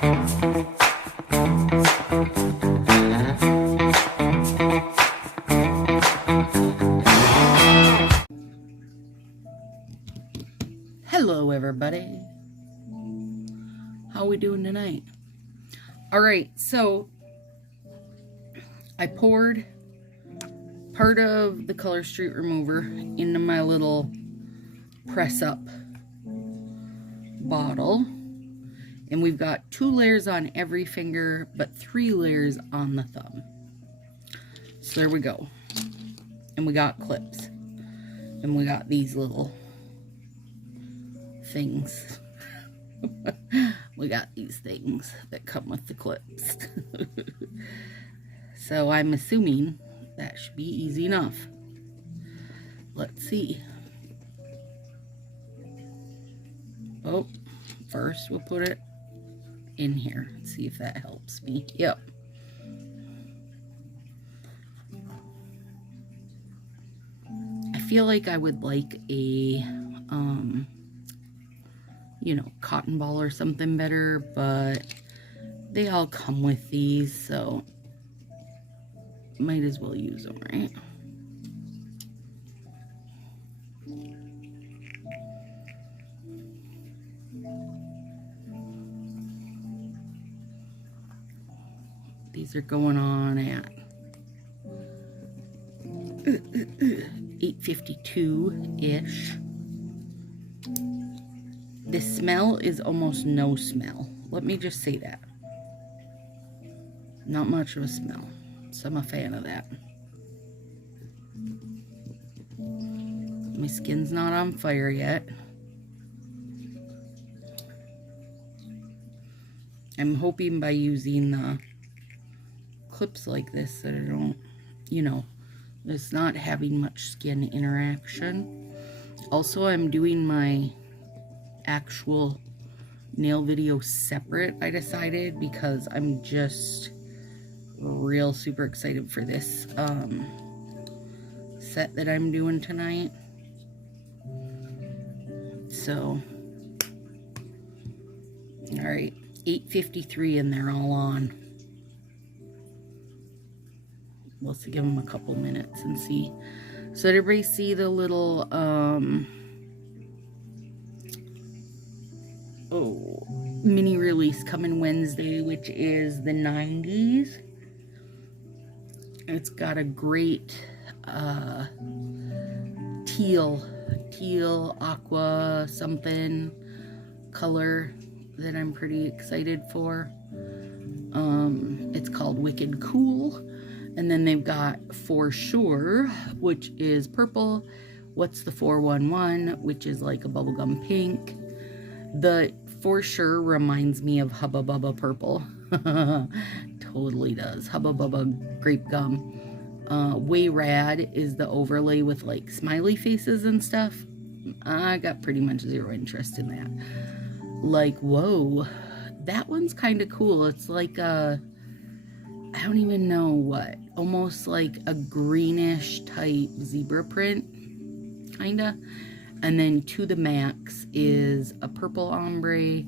Hello everybody, how we doing tonight? Alright, so I poured part of the Color Street remover into my little press up bottle, and we've got 2 layers on every finger but 3 layers on the thumb. So there we go. And we got clips, and we got these little things. We got these things that come with the clips. So I'm assuming that should be easy enough. Let's see. Oh, first we'll put it in here. Let's see if that helps me. Yep. I feel like I would like a you know, cotton ball or something better, but they all come with these, so might as well use them, right? These are going on at 8:52-ish. The smell is almost no smell. Let me just say that. Not much of a smell. So I'm a fan of that. My skin's not on fire yet. I'm hoping by using the clips like this that I don't, you know, it's not having much skin interaction. Also, I'm doing my actual nail video separate, I decided, because I'm just real super excited for this set that I'm doing tonight. So, alright, 8:53 and they're all on. Let's give them a couple minutes and see. So did everybody see the little mini release coming Wednesday, which is the 90s? It's got a great teal aqua something color that I'm pretty excited for. It's called Wicked Cool. And then they've got For Sure, which is purple. What's the 411, which is like a bubblegum pink. The For Sure reminds me of Hubba Bubba purple. Totally does. Hubba Bubba grape gum. Way Rad is the overlay with like smiley faces and stuff. I got pretty much zero interest in that. Like, whoa, that one's kind of cool. It's like a, I don't even know what, almost like a greenish type zebra print, kinda. And then To the Max is a purple ombre,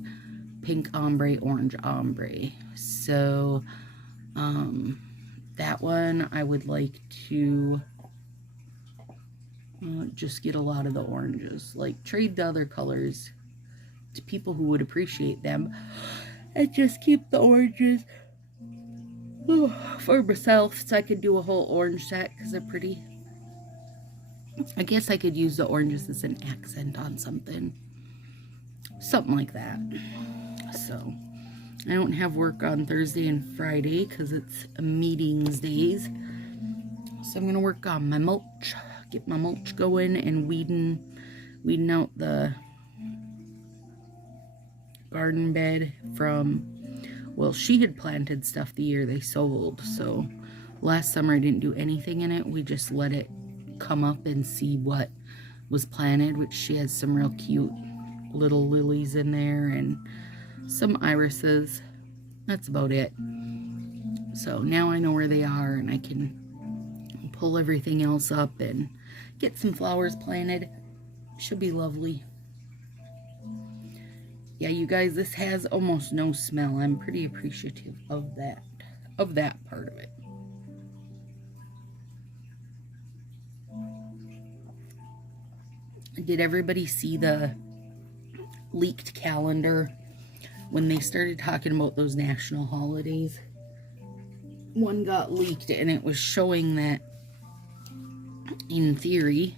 pink ombre, orange ombre. So, that one I would like to just get a lot of the oranges. Like, trade the other colors to people who would appreciate them, and just keep the oranges for myself, so I could do a whole orange set because they're pretty. I guess I could use the oranges as an accent on something like that. So I don't have work on Thursday and Friday because it's meetings days, so I'm gonna work on my mulch, get my mulch going, and weeding out the garden bed from, well, she had planted stuff the year they sold, so last summer I didn't do anything in it. We just let it come up and see what was planted, which she has some real cute little lilies in there and some irises. That's about it. So now I know where they are, and I can pull everything else up and get some flowers planted. Should be lovely. Yeah, you guys, this has almost no smell. I'm pretty appreciative of that part of it. Did everybody see the leaked calendar when they started talking about those national holidays? One got leaked and it was showing that, in theory,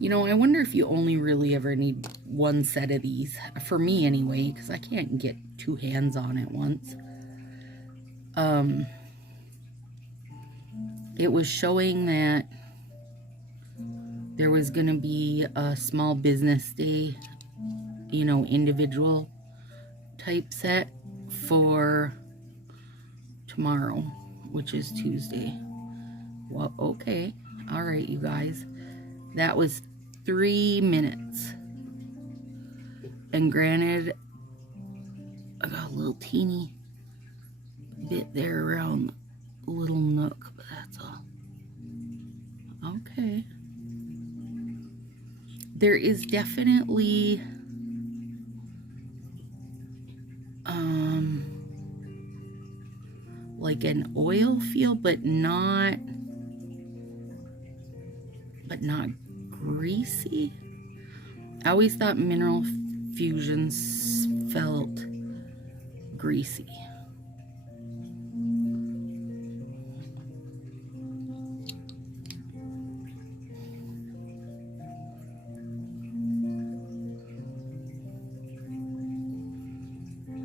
you know, I wonder if you only really ever need one set of these. For me anyway, because I can't get two hands on at once. It was showing that there was going to be a small business day, you know, individual type set for tomorrow, which is Tuesday. Well, okay. All right, you guys. That was 3 minutes. And granted, I got a little teeny bit there around the little nook, but that's all. Okay. There is definitely like an oil feel, but not greasy. I always thought Mineral Fusions felt greasy.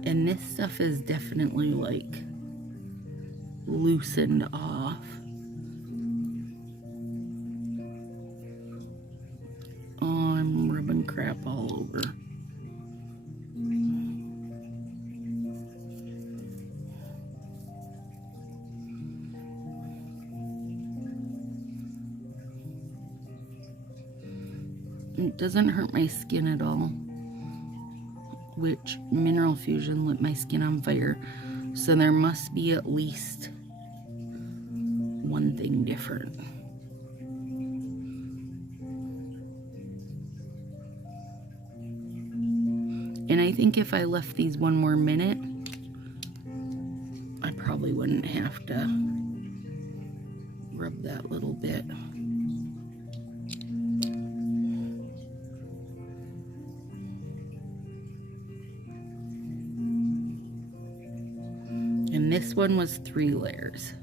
And this stuff is definitely like loosened off. Oh, I'm rubbing crap all over. It doesn't hurt my skin at all, which Mineral Fusion lit my skin on fire, so there must be at least one thing different. And I think if I left these one more minute, I probably wouldn't have to rub that little bit. And this one was 3 layers.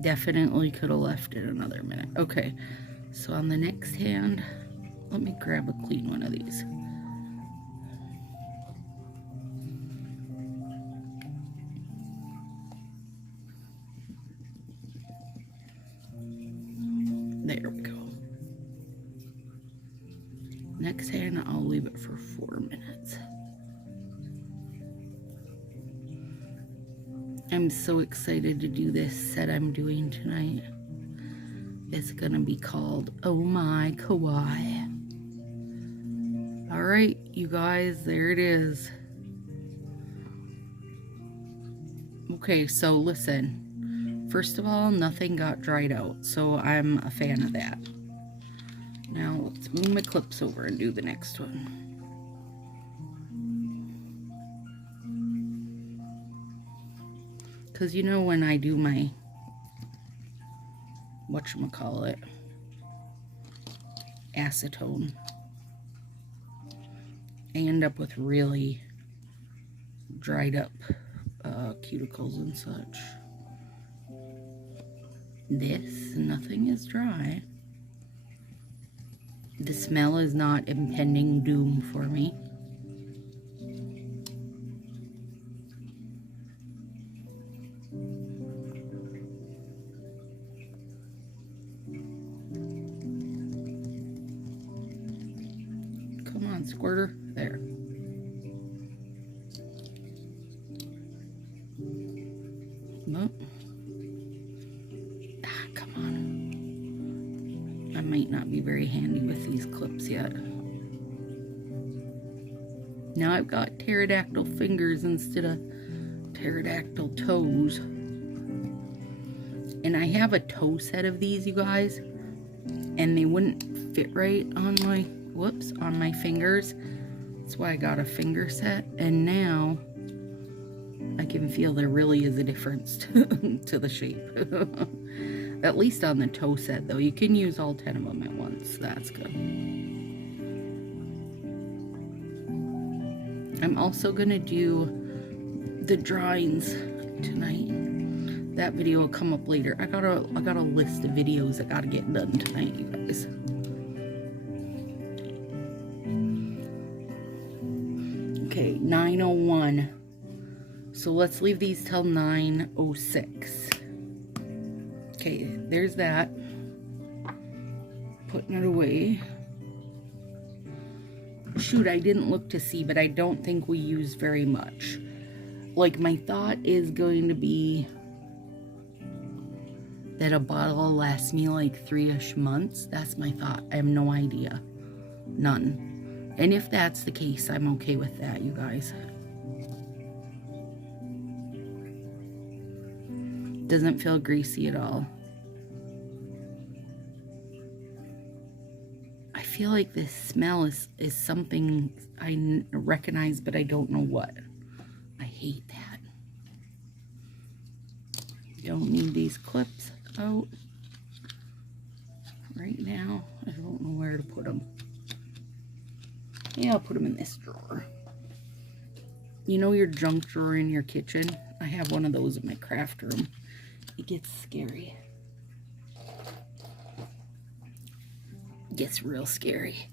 Definitely could have left it another minute. Okay, so on the next hand, let me grab a clean one of these. There we go. Next hand, I'll leave it for 4 minutes. I'm so excited to do this set I'm doing tonight. It's gonna be called Oh My Kawaii. Alright, you guys, there it is. Okay, so listen. First of all, nothing got dried out, so I'm a fan of that. Now, let's move my clips over and do the next one. Because you know when I do my, whatchamacallit, acetone, I end up with really dried up cuticles and such. This, nothing is dry. The smell is not impending doom for me. Come on, squirter. There. Nope. Ah, come on. I might not be very handy with these clips yet. Now I've got pterodactyl fingers instead of pterodactyl toes. And I have a toe set of these, you guys. And they wouldn't fit right on my whoops, on my fingers. That's why I got a finger set. And now I can feel there really is a difference to the shape. At least on the toe set, though. You can use all 10 of them at once. That's good. I'm also going to do the drawings tonight. That video will come up later. I got a list of videos that got to get done tonight, you guys. Okay, 9:01. So let's leave these till 9:06. Okay, there's that. Putting it away. Shoot, I didn't look to see, but I don't think we use very much. Like, my thought is going to be that a bottle will last me like 3-ish months. That's my thought. I have no idea. None. And if that's the case, I'm okay with that, you guys. Doesn't feel greasy at all. I feel like this smell is something I recognize, but I don't know what. I hate that. Don't need these clips out right now. I don't know where to put them. Yeah, I'll put them in this drawer. You know your junk drawer in your kitchen? I have one of those in my craft room. It gets scary. It gets real scary.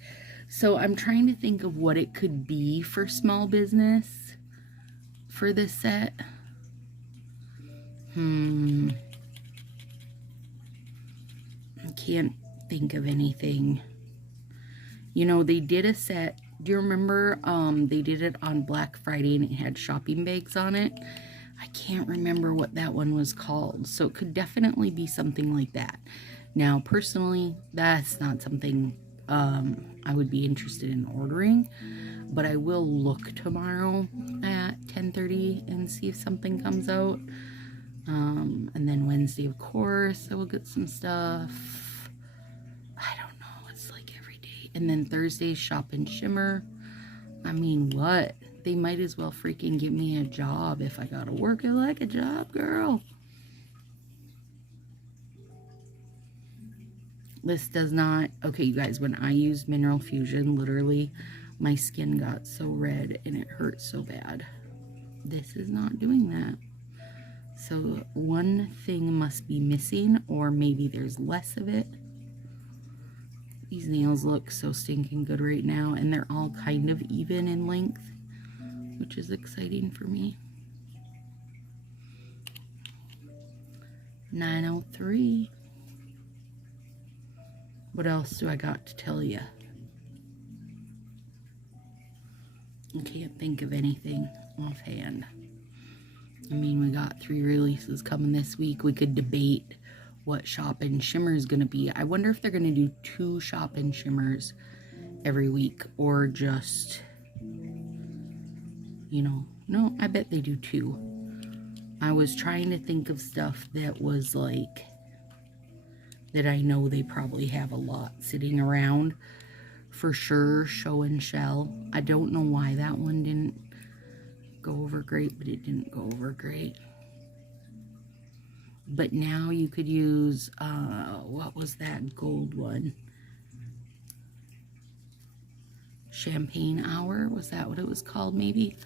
So I'm trying to think of what it could be for small business for this set. I can't think of anything. You know, they did a set. Do you remember they did it on Black Friday and it had shopping bags on it? I can't remember what that one was called. So it could definitely be something like that. Now, personally, that's not something I would be interested in ordering. But I will look tomorrow at 10:30 and see if something comes out. And then Wednesday, of course, I will get some stuff. I don't know. It's like every day. And then Thursday, Shop and Shimmer. I mean, what? They might as well freaking give me a job if I gotta work it like a job, girl. This does not... Okay, you guys, when I used Mineral Fusion, literally, my skin got so red and it hurt so bad. This is not doing that. So one thing must be missing, or maybe there's less of it. These nails look so stinking good right now, and they're all kind of even in length, which is exciting for me. 9:03. What else do I got to tell you? I can't think of anything offhand. I mean, we got 3 releases coming this week. We could debate what Shop and Shimmer is going to be. I wonder if they're going to do 2 Shop and Shimmers every week, or just, you know, no, I bet they do 2. I was trying to think of stuff that was like, that I know they probably have a lot sitting around. For sure, Show and Shell. I don't know why that one didn't go over great, but it didn't go over great. But now you could use, what was that gold one? Champagne Hour, was that what it was called, maybe?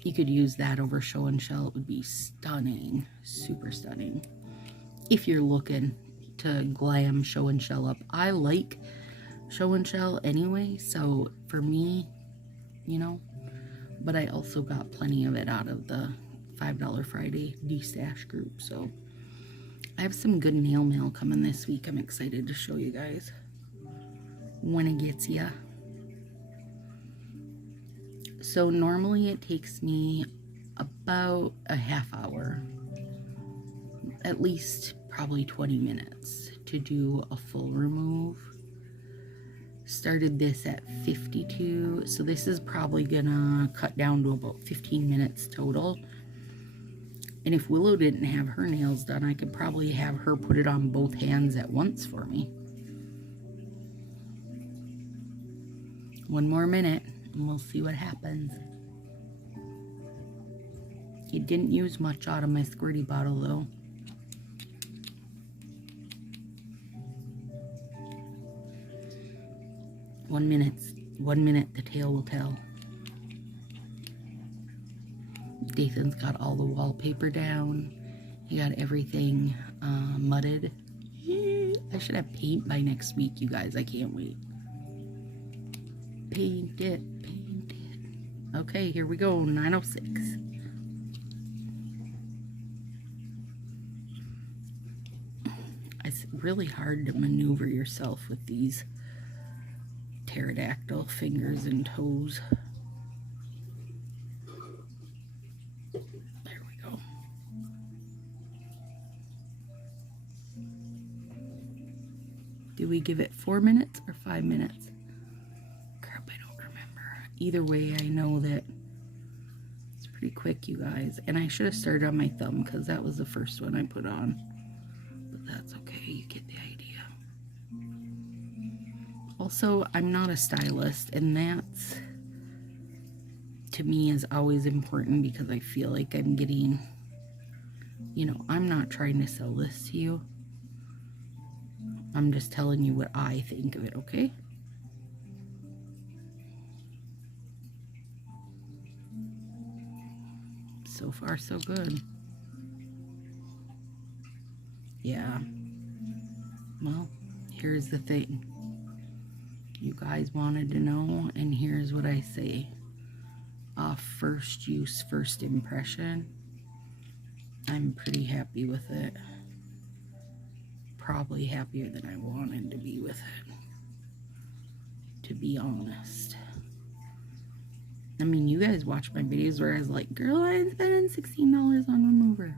You could use that over Show and Shell. It would be stunning, super stunning. If you're looking to glam Show and Shell up. I like Show and Shell anyway, so for me, you know, but I also got plenty of it out of the $5 Friday D-Stash group, so I have some good nail mail coming this week. I'm excited to show you guys when it gets ya. So normally it takes me about a half hour, at least probably 20 minutes to do a full remove. Started this at 52, so this is probably gonna cut down to about 15 minutes total. And if Willow didn't have her nails done, I could probably have her put it on both hands at once for me. One more minute and we'll see what happens. It didn't use much out of my squirty bottle though. One minute, the tale will tell. Dathan's got all the wallpaper down. He got everything mudded. I should have paint by next week, you guys. I can't wait. Paint it, paint it. Okay, here we go, 9:06. It's really hard to maneuver yourself with these pterodactyl fingers and toes. There we go. Do we give it 4 minutes or 5 minutes? Crap, I don't remember. Either way, I know that it's pretty quick, you guys. And I should have started on my thumb because that was the first one I put on. But that's okay, you get the idea. Also, I'm not a stylist, and that's, to me, is always important because I feel like I'm getting, you know, I'm not trying to sell this to you. I'm just telling you what I think of it, okay? So far, so good. Yeah. Well, here's the thing. You guys wanted to know, and here's what I say. First use, first impression. I'm pretty happy with it. Probably happier than I wanted to be with it, to be honest. I mean, you guys watch my videos where I was like, girl, I'm spending $16 on remover.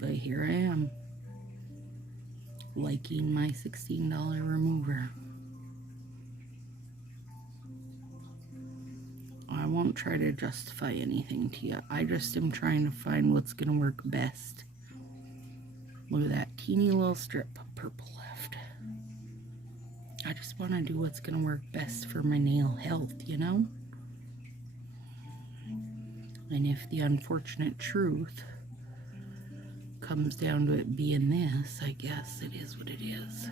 But here I am, liking my $16 remover. I won't try to justify anything to you. I just am trying to find what's going to work best. Look at that teeny little strip of purple left. I just want to do what's going to work best for my nail health, you know? And if the unfortunate truth comes down to it being this, I guess it is what it is.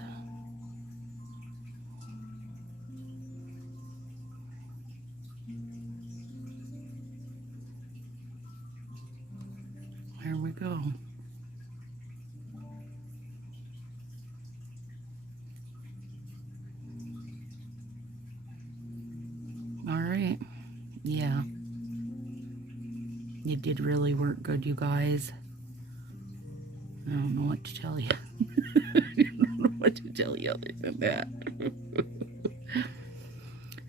There we go. All right. Yeah. It did really work good, you guys. I don't know what to tell you. I don't know what to tell you other than that.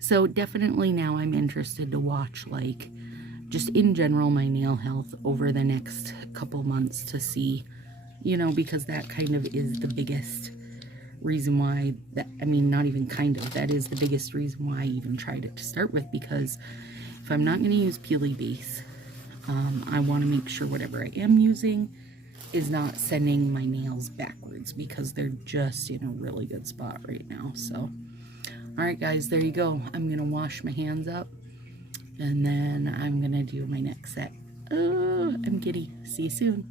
So definitely now I'm interested to watch, like, just in general, my nail health over the next couple months to see, you know, because that kind of is the biggest reason why, that, I mean, not even kind of, that is the biggest reason why I even tried it to start with, because if I'm not going to use Peely Base, I want to make sure whatever I am using is not sending my nails backwards, because they're just in a really good spot right now. So, alright guys, there you go. I'm going to wash my hands up, and then I'm going to do my next set. Oh, I'm giddy. See you soon.